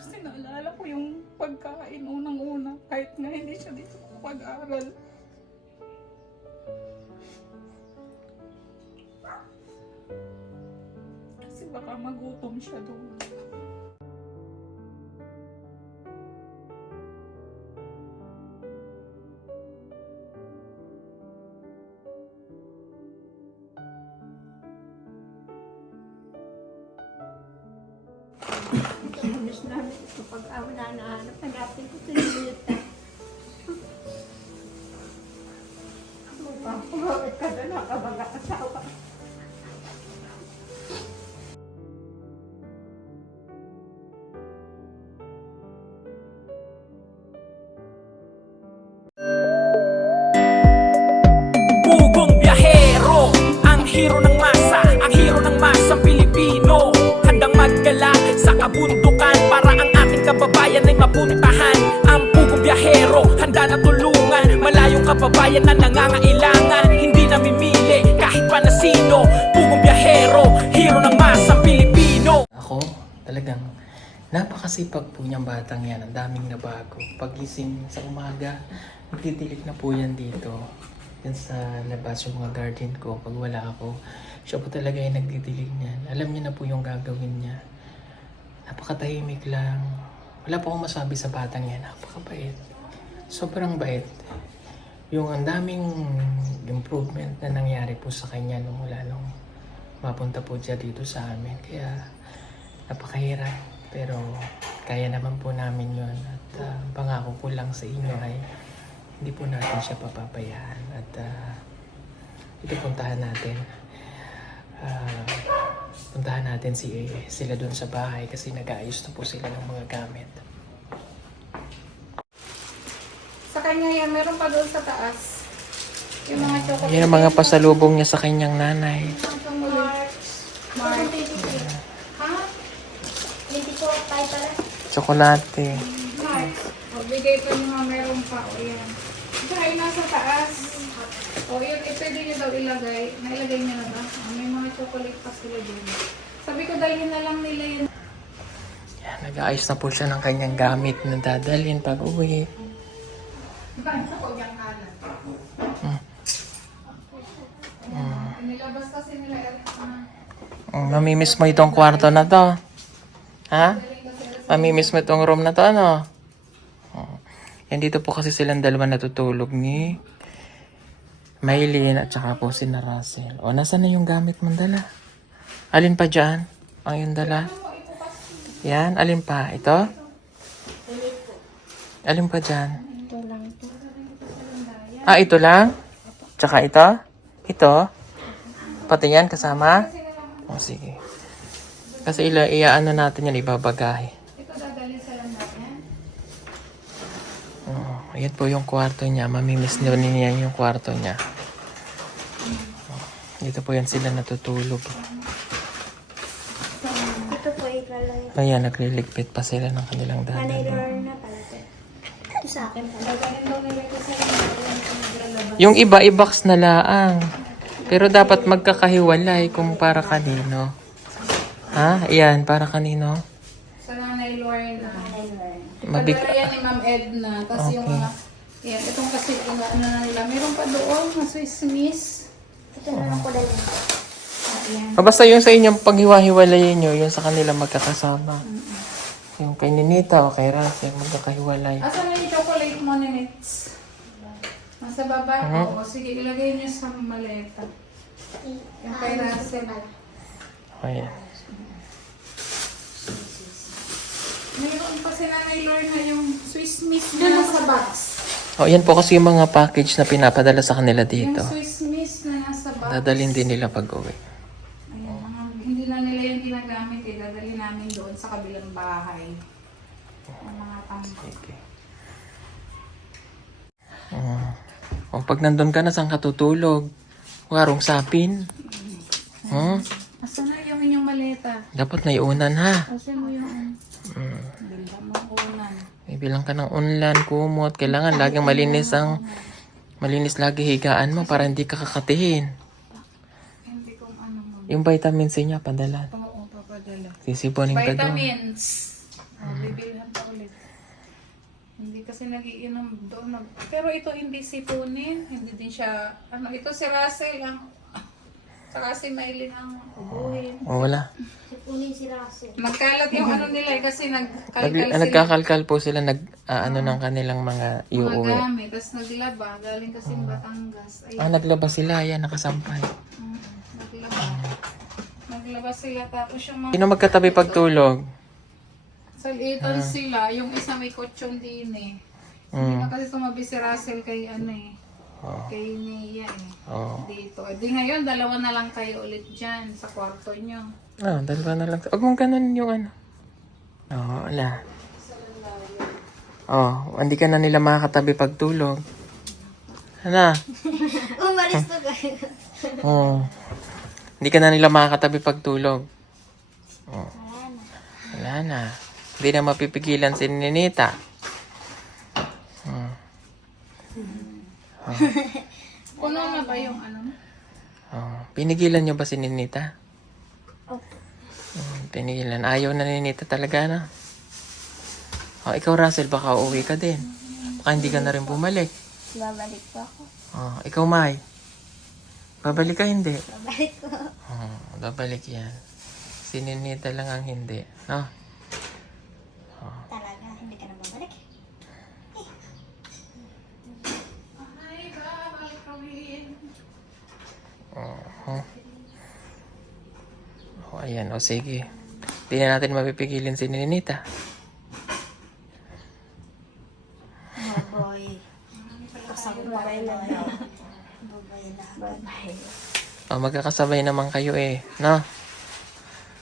Kasi naalala ko yung pagkain unang-una, kahit nga hindi siya dito pag-aral. Kasi baka magutom siya doon. Ito miss namin ito pag wala nahanap. Hanapin ko ito yung luta. Kumawit ka doon, nakabaga asawa. Pugong biyahero, ang hero ng masa, ang hero ng masang Pilipino. Handang maggala sa kabundukan para ang ating kababayan ay mapuntahan. Ang pugong biyahero, handa na tulungan malayong kababayan na nangangailangan. Hindi namimili kahit pa na sino. Pugong biyahero, hero ng masang Pilipino. Ako, talagang napakasipag po niyang batang yan. Ang daming nabago. Pagising sa umaga, magdidilig na po yan dito. Yan sa labas yung mga garden ko. Pag wala ako, siya po talaga yung nagdidilig niyan. Alam niya na po yung gagawin niya. Napakatahimik lang. Wala po akong masabi sa batang yan. Napakabait. Sobrang bait. Yung ang daming improvement na nangyari po sa kanya mula nung mapunta po siya dito sa amin. Kaya napakahirap. Pero kaya naman po namin yun. At pangako ko lang sa inyo ay hindi po natin siya papabayaan. At ito puntahan natin. Puntahan natin sila doon sa bahay kasi nag-aayos na po sila ng mga gamit. Sa kanya yan, meron pa doon sa taas. Yung mga chocolate. Yan ang mga pasalubong niya sa kanyang nanay. Mark. Ha? 24, 5 pala. Tsokolate. Mark. O, bigay ko niyo nga meron pa. O, yan. Siya ay nasa taas. O, yun, pwede niyo daw ilagay. Nailagay niyo na ba? May mga chocolate pa sila din. Sabi ko, dalhin na lang nila yun. Yan, nag-aayos na po siya ng kanyang gamit na dadalhin pag uwi. Nilabas kasi nila Eric na. Mamimiss mo itong kwarto na to. Ha? Mamimiss mo itong room na to, ano? Yan, dito po kasi silang dalawa natutulog ni Maylin at saka po si Russell. O, nasaan na yung gamit mong dala? Alin pa dyan? Ang yung dala? Yan, alin pa? Ito? Alin pa dyan? Ito lang ito. Ah, ito lang? Tsaka ito? Ito? Pati yan kasama? O, sige. Kasi iaano natin yan, ibabagahe. Ito dadalhin sa landas niya. Ayan po yung kwarto niya. Mamimiss niya yung kwarto niya. Dito po yan sila natutulog. Ito po, ilalagay. Ayan, nagliligpit pa sila ng kanilang Nanay dadalo. Lorna na pala ito. Ito sa akin pala. Dadalhin daw nila ito sa landas. Yung iba, i-box na laang. Pero dapat magkakahiwalay kung para kanino. Ha? Ayan, para kanino? Sa nanay Lorna. Nanay Lorna. Padala yan ni Ma'am Edna. Tapos yung Okay. mga, yan, itong kasi ano na nila. Meron pa doon, na Swiss Miss. Ito na lang ko dali. Ayan. Basta yung sa inyong paghiwa-hiwalayin nyo, yung sa kanila magkakasama. Yung kay Ninita o kay Russell, magkakahiwalay. Asan na yung chocolate mo, Ninits? Nasa baba? Oo, sige, ilagay niyo sa maleta. Yung kay Russell. Ayan. Mayroon pa si Nanay Lorna yung Swiss Miss na nasa box. O, yan po kasi yung mga package na pinapadala sa kanila Yung dito. Swiss Miss na nasa box. Dadalhin din nila pag uwi. Ayan, hindi na nila yung ginagamit eh. Dadali namin doon sa kabilang bahay. Ang mga tambo. Okay. O, pag nandun ka na, saan ka tutulog? Warong sapin. Asan na yung inyong maleta? Dapat naiunan ha. Asan mo yung bilda mo unan? Bilang ka ng unlan, kumot. Kailangan laging malinis lagi higaan mo para hindi ka kakatihin. Hindi ko ano mo. Yung vitamin C niya, padala. Oo, papadala. Sisiponin ka doon. Vitamins. Bibilhan pa ulit. Hindi kasi nagiinom doon. Pero ito hindi sipunin. Hindi din siya, ito si Russell ang, saka si Maylin ang ubuhin. Wala. Sipunin si Russell. Nagkalat yung kasi nagkalkal sila. Nagkakalkal po sila ng kanilang mga Mga iuwi. gamit. Tapos naglaba. Galing kasi Batangas. Ay, Naglaba sila. Yan, nakasampay. naglaba. Naglaba sila. Tapos yung mga... Sino magkatabi pagtulog? Salitan sila. Yung isa may kutsyon din eh. Hindi na kasi tumabi si Russell kay kay Nia eh. Oo. Dito. Di ngayon, dalawa na lang kayo ulit dyan sa kwarto nyo. Dalawa na lang. Huwag mong ganun yung wala. Hindi ka na nila makakatabi pagtulog. Umalis to kayo. Hindi ka na nila makakatabi pagtulog. Wala na. Hindi na mapipigilan si Ninita. Puno na ba yung Pinigilan niyo ba si Ninita? Pinigilan. Ayaw na ni Ninita talaga na. Ikaw Russell, baka uuwi ka din. Baka hindi ka na rin bumalik. Babalik po ako. Ikaw Mai. Babalik ka hindi? Babalik ko. Babalik yan. Si Ninita lang ang hindi. No? Talaga, hindi ka na babalik. ay, babalik kami. Ayan. Sige. Hindi na natin mapipigilin si Ninita. Boy. Babay na daw. Babay na. Babay. Magkakasabay naman kayo no?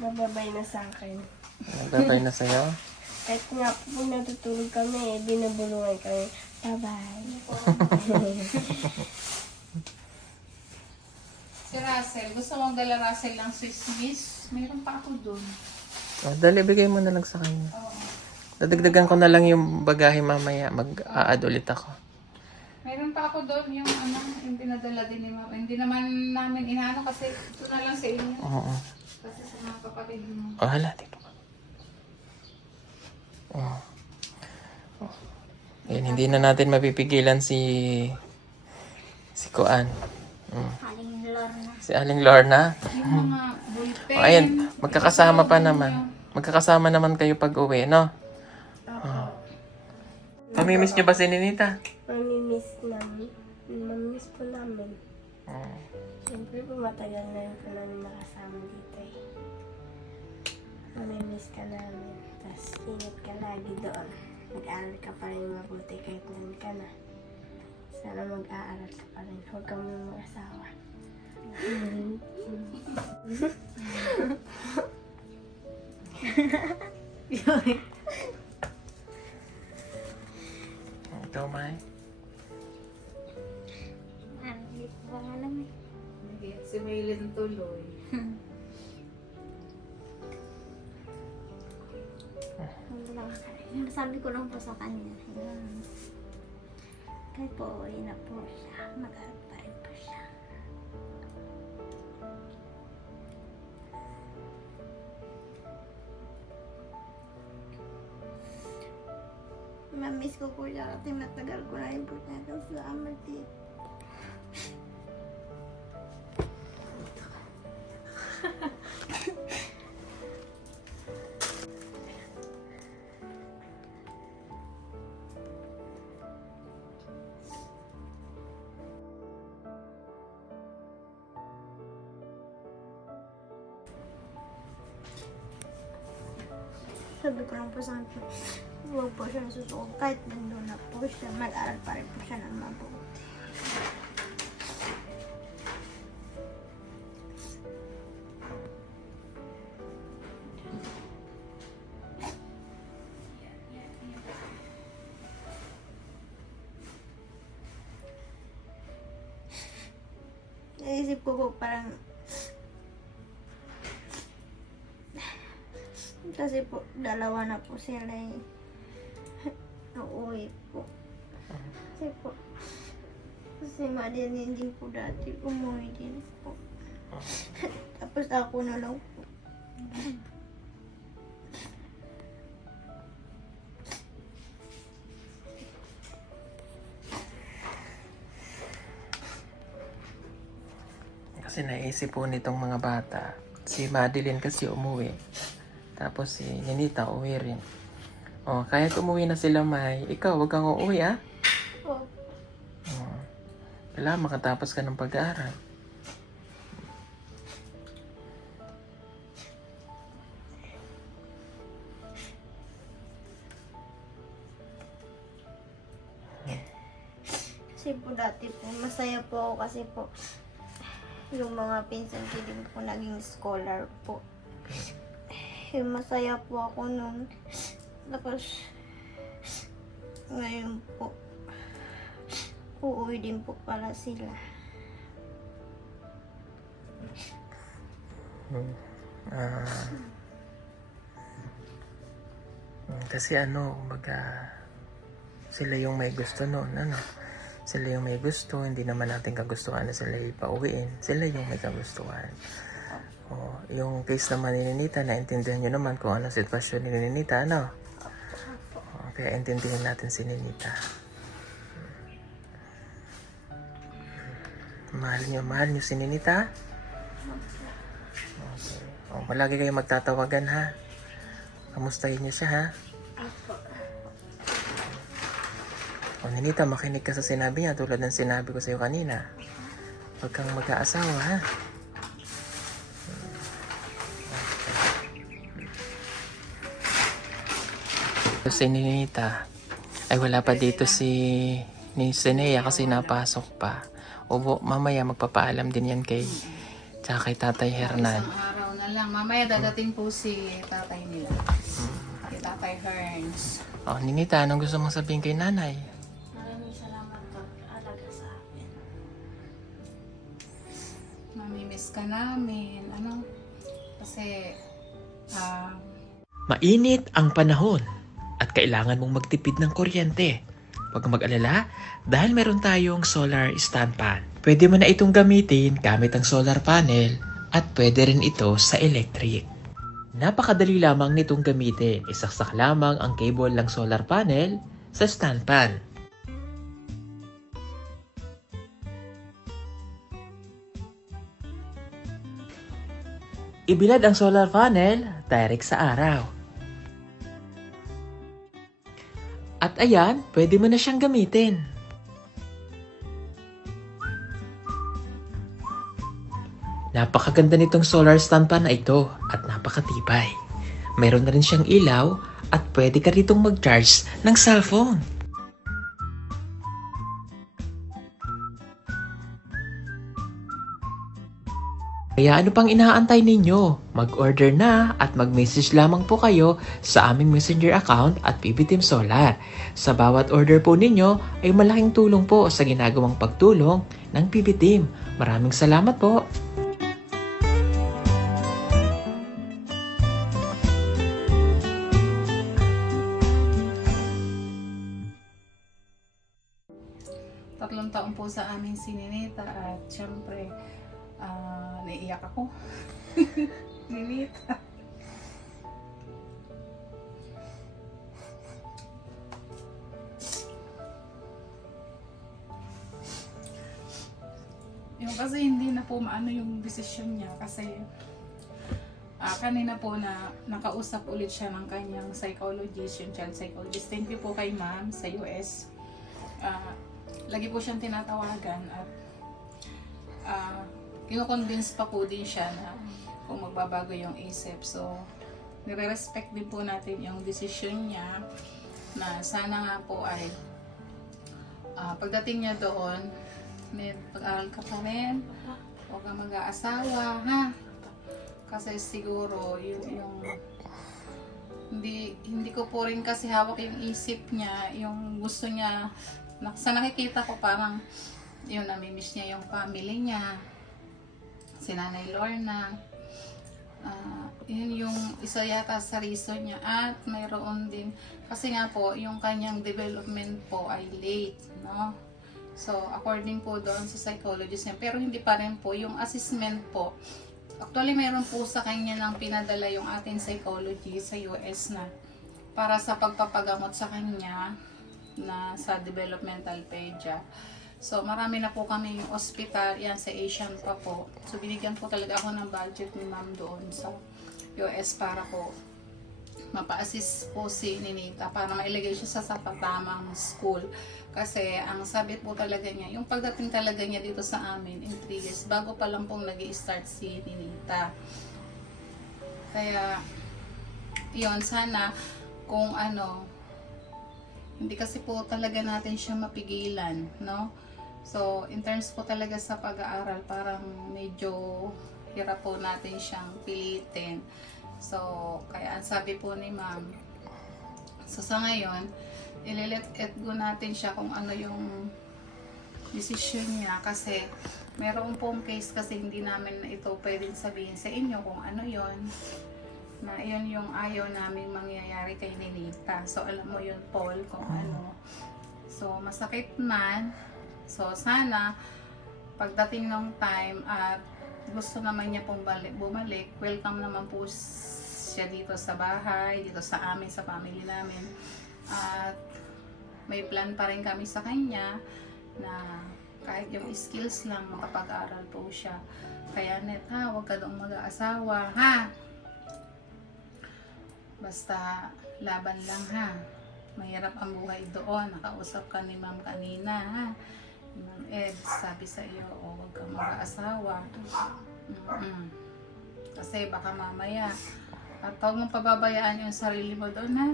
Bababay na sa akin. Nagbabay na sa'yo? Kahit nga po natutulog kami, binubulungan kami. Bye-bye. Si Russell, gusto mong dala Russell ng Swiss Miss? Meron pa ako dun. Dali, bigay mo na lang sa kanya. Dadagdagan ko na lang yung bagahe mamaya. Mag-a-add ulit ako. Meron pa ako doon yung yung pinadala din ni Mama. Hindi naman namin inaano kasi ito na lang sa inyo. Oo. Kasi sa mga kapatid mo. Hala, dito ka. Ayan, hindi na natin mapipigilan si Kuan. Aling Lorna. Si Aling Lorna. Yung mga bullpen. Ayan, magkakasama pa naman. Magkakasama naman kayo pag uwi, no? Mamimiss niyo ba si Ninita? Mamimiss namin. Mamimiss po namin. Siyempre po matagal na rin po namin nakasama dito eh. Mamimiss ka namin. Tapos ingat ka lagi doon. Mag-aaral ka pa rin mabuti kahit nan ka na. Sana mag-aaral ka pa rin. Huwag kang mag-asawa. Ikaw, Mai? Hindi ko ba alam eh. Hindi, si Maylin tuloy. Sabi ko lang po sa kanya. Kahit po uwi na po siya. Mag-aaral pa rin po siya. Mamiss ko po siya kasi matagal ko na rin po siya kasama dito. Sabi ko lang po sa akin, huwag po siya nasusuko. Kahit nandun na po siya, mag-aaral pa rin po siya ng mabuti. Naisip ko po parang kasi po, dalawa na po sila eh. Nauwi po. Kasi Madeline din po dati, umuwi din po. Tapos ako na lang po. Kasi naisip po nitong mga bata. Si Madeline kasi umuwi. Tapos si Ninita uwi rin. Oh, kahit umuwi na sila, May, ikaw, wag kang uuwi, ah? Po. Oh. Kailangan makatapos ka ng pag-aaral. Kasi po dati po, masaya po ako kasi po yung mga pinsan ko din po naging scholar po. Masaya po ako nun. Tapos, ngayon po, uuwi din po pala sila. Kasi kumbaga, sila yung may gusto noon, Sila yung may gusto, hindi naman natin kagustuhan na sila ipauwiin. Sila yung may kagustuhan. Oh, yung case naman ni Ninita, naintindihan nyo naman kung ano sitwasyon ni Ninita, kaya intindihin natin si Ninita. Mahal nyo si Ninita? Okay. Oh, malagi kayo magtatawagan, ha? Kamustahin nyo siya, ha? O Ninita, makinig ka sa sinabi niya tulad ng sinabi ko sa iyo kanina. Huwag kang mag-aasawa, ha? Si Ninita, ay wala pa dito si Sinea kasi napasok pa. O mamaya magpapaalam din yan kay Tatay Hernan. Isang araw na lang. Mamaya dadating po si tatay nila. Si Tatay Herns. O Ninita, anong gusto mong sabihin kay nanay? Maraming salamat po, alaga sa akin. Mamimiss ka namin. Kasi, Mainit ang panahon at kailangan mong magtipid ng kuryente. Huwag kang mag-alala dahil meron tayong solar stand pan. Pwede mo na itong gamitin gamit ang solar panel at pwede rin ito sa electric. Napakadali lamang nitong gamitin. Isaksak lamang ang cable ng solar panel sa stand pan. Ibilad ang solar panel direct sa araw. At ayan, pwede mo na siyang gamitin. Napakaganda nitong solar stand pan na ito at napakatibay. Mayroon na rin siyang ilaw at pwede ka ritong mag-charge ng cellphone. Kaya ano pang inaantay ninyo? Mag-order na at mag-message lamang po kayo sa aming messenger account at PB Team Solar. Sa bawat order po ninyo ay malaking tulong po sa ginagawang pagtulong ng PB Team. Maraming salamat po! tatlong taon po sa amin si Ninita at syempre, naiiyak ako. Ninita. Yung kasi hindi na po maano yung desisyon niya kasi kanina po na nakausap ulit siya ng kanyang psychologist, yung child psychologist. Thank you po kay ma'am sa US. Lagi po siyang tinatawagan at kino-convince pa po din siya na kung magbabago yung isip. So, nire-respect din po natin yung decision niya na sana nga po ay pagdating niya doon, may pag-aral ka pa rin, huwag kang mag-aasawa, ha? Kasi siguro yung hindi ko po rin kasi hawak yung isip niya, yung gusto niya. Sa nakikita ko parang yun, namimiss niya yung family niya, si Nanay Lorna. Yun yung isa yata sa reason niya. At mayroon din kasi nga po yung kanyang development po ay late, no? So according po doon sa psychologist niya, pero hindi pa rin po yung assessment po. Actually mayroon po sa kanya nang pinadala yung ating psychologist sa US na para sa pagpapagamot sa kanya na sa developmental page. So, marami na po kami yung hospital, yan sa Asian pa po. So, binigyan po talaga ako ng budget ni ma'am doon sa US para po mapa-assist po si Ninita para mailagay siya sa tamang school. Kasi ang sabi po talaga niya, yung pagdating talaga niya dito sa amin in 3 years, bago pa lang pong nag-i-start si Ninita. Kaya, yun, sana kung ano, hindi kasi po talaga natin siya mapigilan, no? So, in terms po talaga sa pag-aaral, parang medyo hirap po natin siyang pilitin. So, kaya ang sabi po ni ma'am, so sa ngayon, ililet it go natin siya kung ano yung decision niya kasi meron pong case kasi hindi namin na ito pwedeng sabihin sa inyo kung ano yon, na yun yung ayaw namin mangyayari kay Ninita. So, alam mo yun, Paul, kung ano. So, masakit man. So, sana pagdating ng time at gusto naman niya pong bumalik, welcome naman po siya dito sa bahay, dito sa amin, sa family namin. At may plan pa rin kami sa kanya na kahit yung skills lang, makapag-aral po siya. Kaya net ha, huwag ka doong mag-aasawa ha. Basta laban lang ha. Mahirap ang buhay doon. Nakausap ka ni ma'am kanina ha. Ma'am Ed, sabi sa iyo, huwag kang mag-aasawa. Kasi baka mamaya, at huwag mong pababayaan yung sarili mo doon, ha?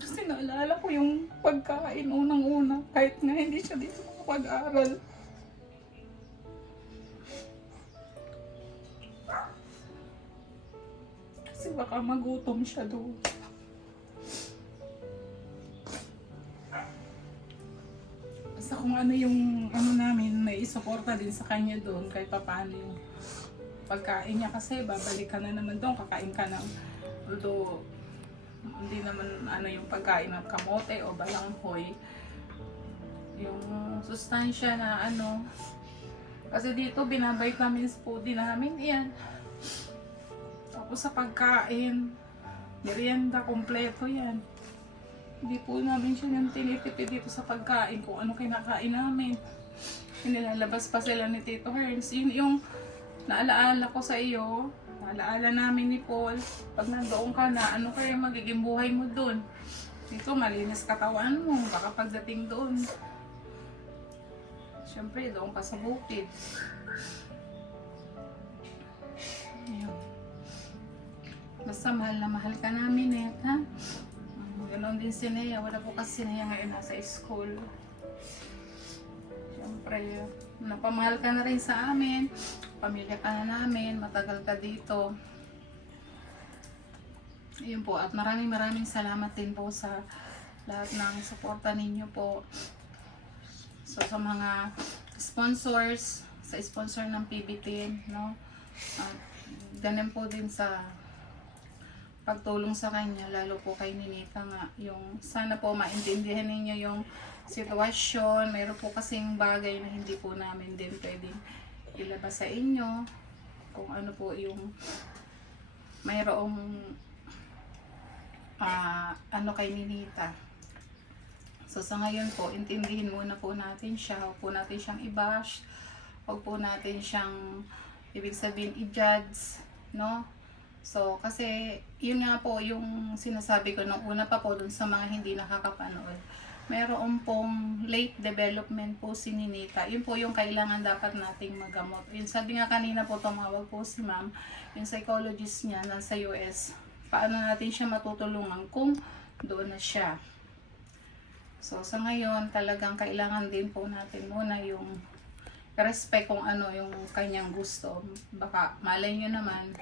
Kasi naalala ko yung pagkain unang-una, kahit nga hindi siya dito makapag-aral. Kasi baka magutom siya doon. Basta kung ano yung ano namin, may isuporta din sa kanya doon kahit paano yung pagkain niya kasi babalik ka na naman doon, kakain ka ng although hindi naman ano yung pagkain ng kamote o balanghoy, yung sustansya na ano kasi dito binabitamins po din namin yan. Tapos sa pagkain, merienda kompleto yan. Hindi po namin siya yung tinitipid dito sa pagkain kung ano kinakain namin. Nilalabas pa sila ni Tito Herns. Yun yung naalaala ko sa iyo. Naalaala namin ni Paul. Pag nandoon ka na, ano kaya magiging buhay mo doon? Dito malinis katawan mo. Baka pagdating doon, syempre doon ka sa bukid. Ayun. Basta mahal na mahal ka namin ha? Ganon din si Nea. Wala po kasi si Nea ngayon nasa school. Siyempre, napamahal ka na rin sa amin. Pamilya ka na namin. Matagal ka dito. Ayun po. At maraming salamat din po sa lahat ng suporta ninyo po. So, sa mga sponsors, sa sponsor ng PBT, no? At ganun po din sa pagtulong sa kanya, lalo po kay Ninita nga, yung sana po maintindihan ninyo yung sitwasyon. Mayroon po kasing bagay na hindi po namin din pwedeng ilabas sa inyo kung ano po yung mayroong ano kay Ninita. So sa ngayon po, intindihin muna po natin siya, huwag po natin siyang i-bash, huwag po natin siyang ibig sabihin i-judge, no? So, kasi yun nga po yung sinasabi ko nung una pa po dun sa mga hindi nakakapanood. Meron pong late development po si Ninita. Yun po yung kailangan dapat nating magamot. Yun sabi nga kanina po, tumawag po si ma'am, yung psychologist niya nasa US. Paano natin siya matutulungan kung doon na siya. So, sa ngayon, talagang kailangan din po natin muna yung respect kung ano yung kanyang gusto. Baka malay nyo naman,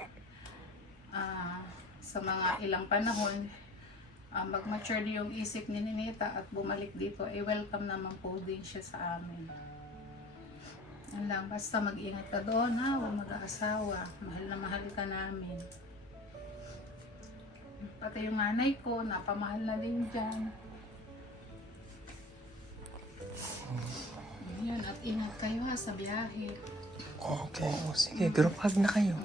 sa mga ilang panahon, mag-mature yung isip ni Ninita at bumalik dito, welcome naman po din siya sa amin. Yan lang, basta mag-ingat ka doon ha, huwag mag-aasawa. Mahal na mahal ka namin. Pati yung nanay ko, napamahal na din dyan. Yun, at ingat kayo ha sa biyahe. Okay, sige, group hug na kayo.